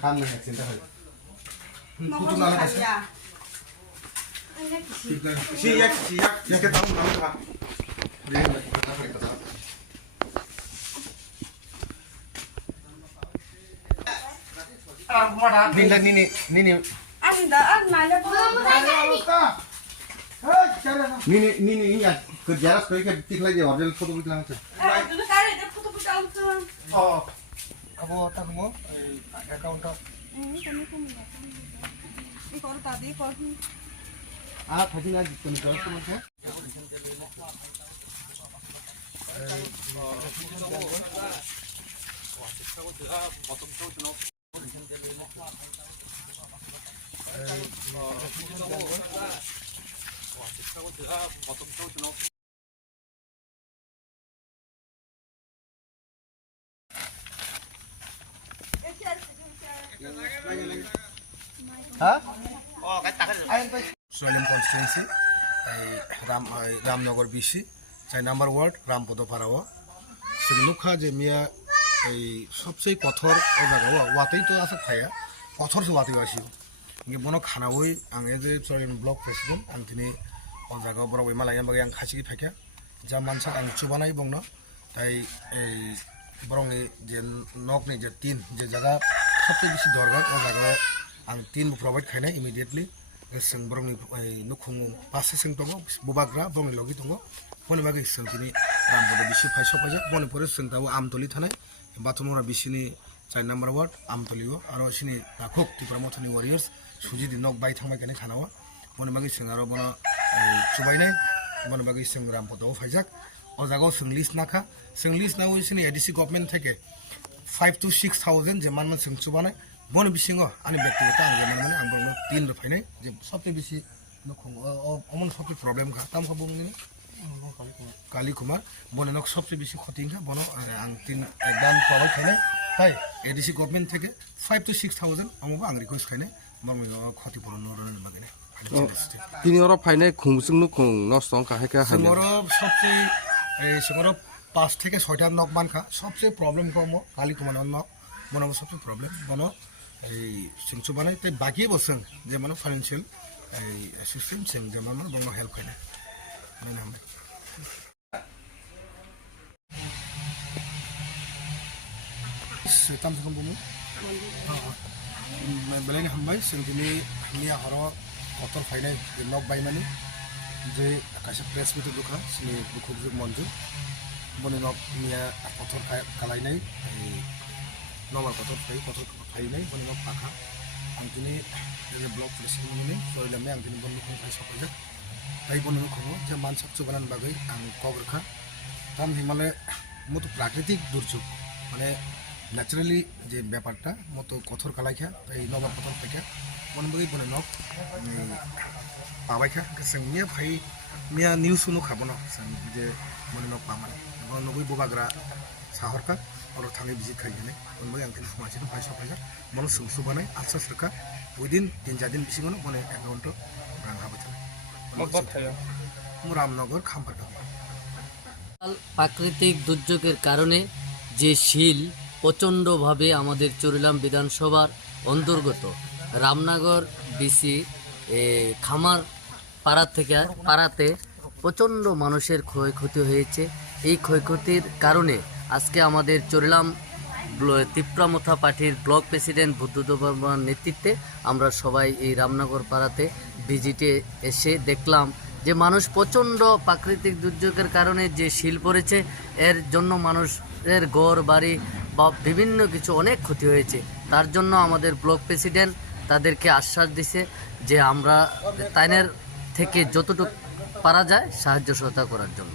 Kan nih cinta kali. Putu nana kasih. Siap. Kita tahu apa. Nini. Andaan malah Nini ya. Kerja kau ikan tik lagi order foto bilang tu. dulu kali ada foto-foto altuan. Oh. Kamu tak mau? Account tak? Ini kalau tadi kalau Ah, tadi lagi kami jual tu macam. Hah? Oh, kata. Soilem constituency, Ramnagar BC, চাই number ward রামপদপাড়াও সিংনুখা যে মিয়া এই সবচেয়ে পথর ও জায়গা ওয়াতেই তো আছে খায়া পথর সে ওয়াতেই আসি ইংগে বনো খানাবই আং এজ এ চরেন ব্লক প্রেসিডেন্ট আং তিনি ও জায়গা বড় ওই মালায়াম বাগে আং খাসি ফাইকা যা মানসা আং চুবানাই বংনো তাই এই বরং যে নকনি যে তিন যে জায়গা সবচেয়ে বেশি দরকার ও জায়গা আং তিন প্রভাইড খাইনাই ইমিডিয়েটলি जों बरंनि नुखुं पासे जों दङ बुबाग्रा बरंनि लगि दङ बनि बागै जों दिनै रामपद बिसि फाय सफायजा बनि परे जों दाव आमतलि थानाय बाथमरा बिसिनि 4 नाम्बार वार्ड आमतलियो आरो सिनि नाखुक त्रिपुरा मथनि वारियर्स सुजिदि नक बाय थांबाय गाने खानावा बनि बागै जों आरो बनो चुबायनाय बनि बागै जों रामपदआव फायजाक अ जागाव जों लिस्ट नाखा जों लिस्ट नाव सिनि एडिसि गभर्नमेन्ट थेके 5 to 6,000 जे मानना जों चुबानाय बन बिसिङो आनि व्यक्तिगत आं जेमान माने आं बनो 3 रुफायनाय जे सबसे बेसी नखुं अमन सबसे प्रब्लेम खा ताम खा बुंनि काली कुमार बने नक सबसे बेसी खतिं खा बनो आं 3 एकदम प्रभाव खायनाय ताई एडिसि गभर्नमेन्ट थेके 5 to 6,000 आमबो आं रिक्वेस्ट खायनाय बरमे खतिपूर्ण नरन मागने তিনি ওরা ফাইনাই খুংসুং নুখুং নসং কাহেকা হানি समरो सबसे समरो 5 থেকে 6টা নক মানখা सबसे प्रॉब्लम कम काली कुमार नक बनो सबसे प्रॉब्लम बनो এই সিংচু বানাই তাই বাকি বসেন যে মানে ফাইনান্সিয়াল এই সিস্টেম সিং যে মানে বড় হেল্প হয় না মানে আমরা সেটাম সব বমু বেলেন হামবাই সিংদিনি হামিয়া হর কতর ফাইনাই নক বাই মানে যে কাছে প্রেস মিট দুখা সিনি খুব মঞ্জু বনে নক মিয়া কতর কালাইনাই नमार कथर फाइनाय बने नक पाखा आं दिनै ब्लक प्रेसिडेन्ट सयलामे आं दिनै बन्द खुंफाय सफायजा ताई बन्द खुङो जे मानसक चुबानान बागै आं कबरखा ताम हिमालय मतो प्राकृतिक दुर्যোগ মানে ন্যাচারালি যে ব্যাপারটা মতো কথর কালাইখা তাই নমার কথর ফাইখা বনে বাগै বনে নক পাবাইখা जों मिया फाइ मिया निउस नु खाबनो जों जे बने नक पामान नगै बबाग्रा साहरका और थाने विजिट खाइने उनबो आं दिन समाजि फाय सफायजा मन सुंसु बानाय आसा सरका उइदिन 3-4 दिन बिसिङनो बने एकाउन्ट रां हाबो थायो रामनगर खामपाटा প্রাকৃতিক দুর্যোগের কারণে যে শিল প্রচণ্ডভাবে আমাদের চরিলাম বিধানসভার অন্তর্গত রামনগর বিসি খামার পাড়াতে প্রচণ্ড মানুষের ক্ষয়ক্ষতি হয়েছে এই ক্ষয়ক্ষতির কারণে আজকে আমাদের চরিলাম তিপ্রামথা পার্টির ব্লক প্রেসিডেন্ট বুদ্ধদেবের নেতৃত্বে আমরা সবাই এই রামনগর পাড়াতে ভিজিটে এসে দেখলাম যে মানুষ প্রচণ্ড প্রাকৃতিক দুর্যোগের কারণে যে শিল পড়েছে এর জন্য মানুষের ঘর বাড়ি বা বিভিন্ন কিছু অনেক ক্ষতি হয়েছে তার জন্য আমাদের ব্লক প্রেসিডেন্ট তাদেরকে আশ্বাস দিছে যে আমরা তাইনের থেকে যতটুকু পারা যায় সাহায্য সহায়তা করার জন্য